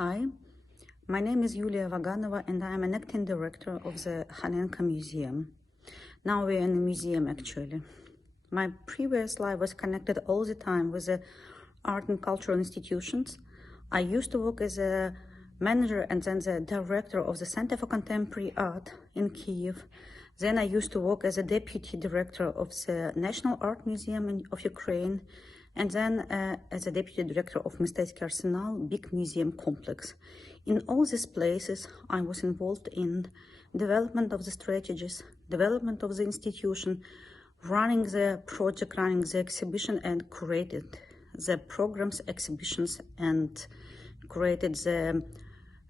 Hi, my name is Yuliya Vaganova and I am an acting director of the Khanenko Museum. Now we're in a museum actually. My previous life was connected all the time with the art and cultural institutions. I used to work as a manager and then the director of the Center for Contemporary Art in Kyiv. Then I used to work as a deputy director of the National Art Museum of Ukraine, and then as a deputy director of Mistetsky Arsenal, big museum complex. In all these places, I was involved in development of the strategies, development of the institution, running the project, running the exhibition, and created the programs, exhibitions, and created the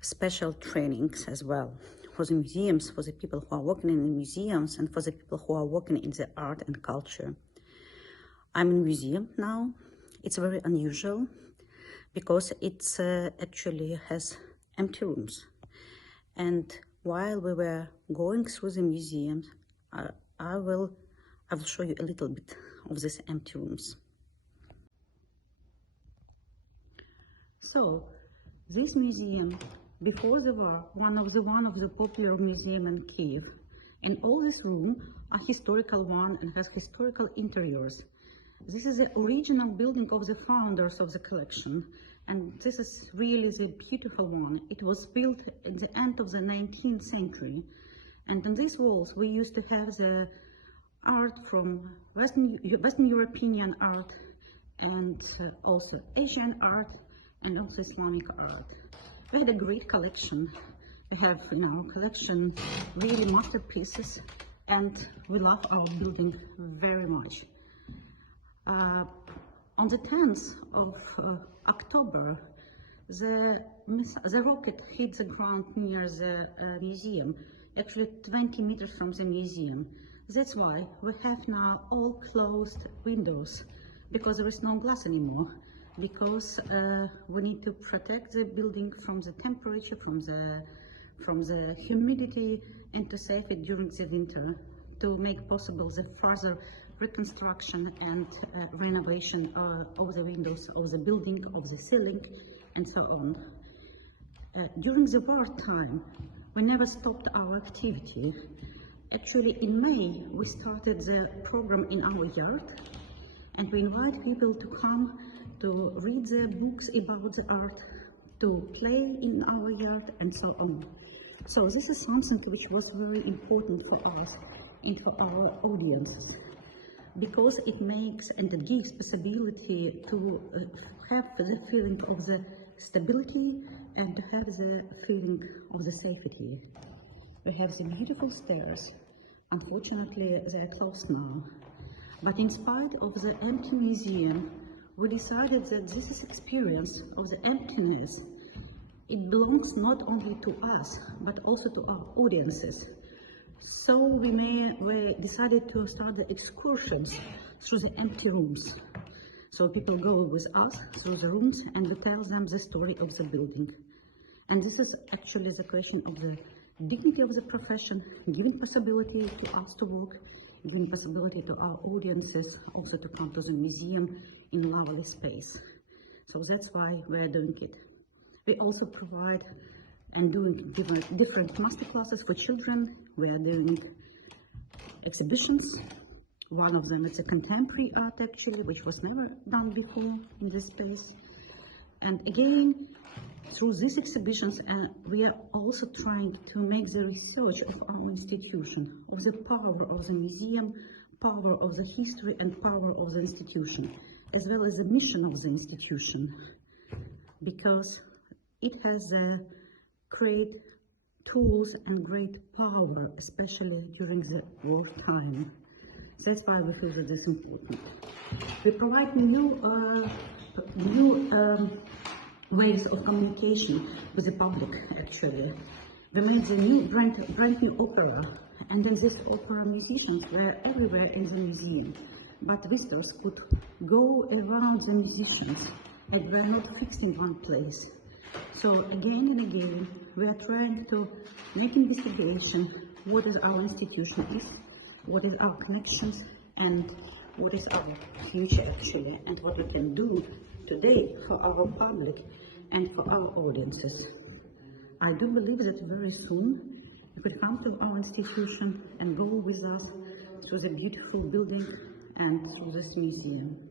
special trainings as well for the museums, for the people who are working in the museums, and for the people who are working in the art and culture. I'm in a museum now. It's very unusual because it's actually has empty rooms. And while we were going through the museum, I will show you a little bit of these empty rooms. So this museum, before the war, one of the popular museum in Kyiv. And all this room are historical one and has historical interiors. This is the original building of the founders of the collection, and this is really the beautiful one. It was built at the end of the 19th century, and on these walls we used to have the art from Western European art, and also Asian art, and also Islamic art. We had a great collection. We have in our collection really masterpieces, and we love our building very much. On the 10th of October, the rocket hit the ground near the museum, actually 20 meters from the museum. That's why we have now all closed windows, because there is no glass anymore, because we need to protect the building from the temperature, from the humidity, and to save it during the winter, to make possible the further reconstruction and renovation of the windows, of the building, of the ceiling, and so on. During the wartime, we never stopped our activity. Actually, in May, we started the program in our yard, and we invite people to come to read the books about the art, to play in our yard, and so on. So this is something which was very important for us and for our audiences, because it makes and it gives possibility to have the feeling of the stability and to have the feeling of the safety. We have the beautiful stairs. Unfortunately, they are closed now. But in spite of the empty museum, we decided that this experience of the emptiness, it belongs not only to us, but also to our audiences. So we decided to start the excursions through the empty rooms. So people go with us through the rooms and we tell them the story of the building. And this is actually the question of the dignity of the profession, giving possibility to us to work, giving possibility to our audiences also to come to the museum in lovely space. So that's why we're doing it. We also provide and doing different masterclasses for children. We are doing exhibitions. One of them is a contemporary art actually, which was never done before in this space. And again, through these exhibitions, we are also trying to make the research of our institution, of the power of the museum, power of the history, and power of the institution, as well as the mission of the institution, because it has great tools and great power, especially during the wartime. That's why we feel that this is important. We provide new ways of communication with the public, actually. We made the brand new opera, and in this opera musicians were everywhere in the museum, but visitors could go around the musicians and were not fixed in one place. So again and again, we are trying to make investigation what is our institution is, what is our connections, and what is our future actually, and what we can do today for our public and for our audiences. I do believe that very soon you could come to our institution and go with us through the beautiful building and through this museum.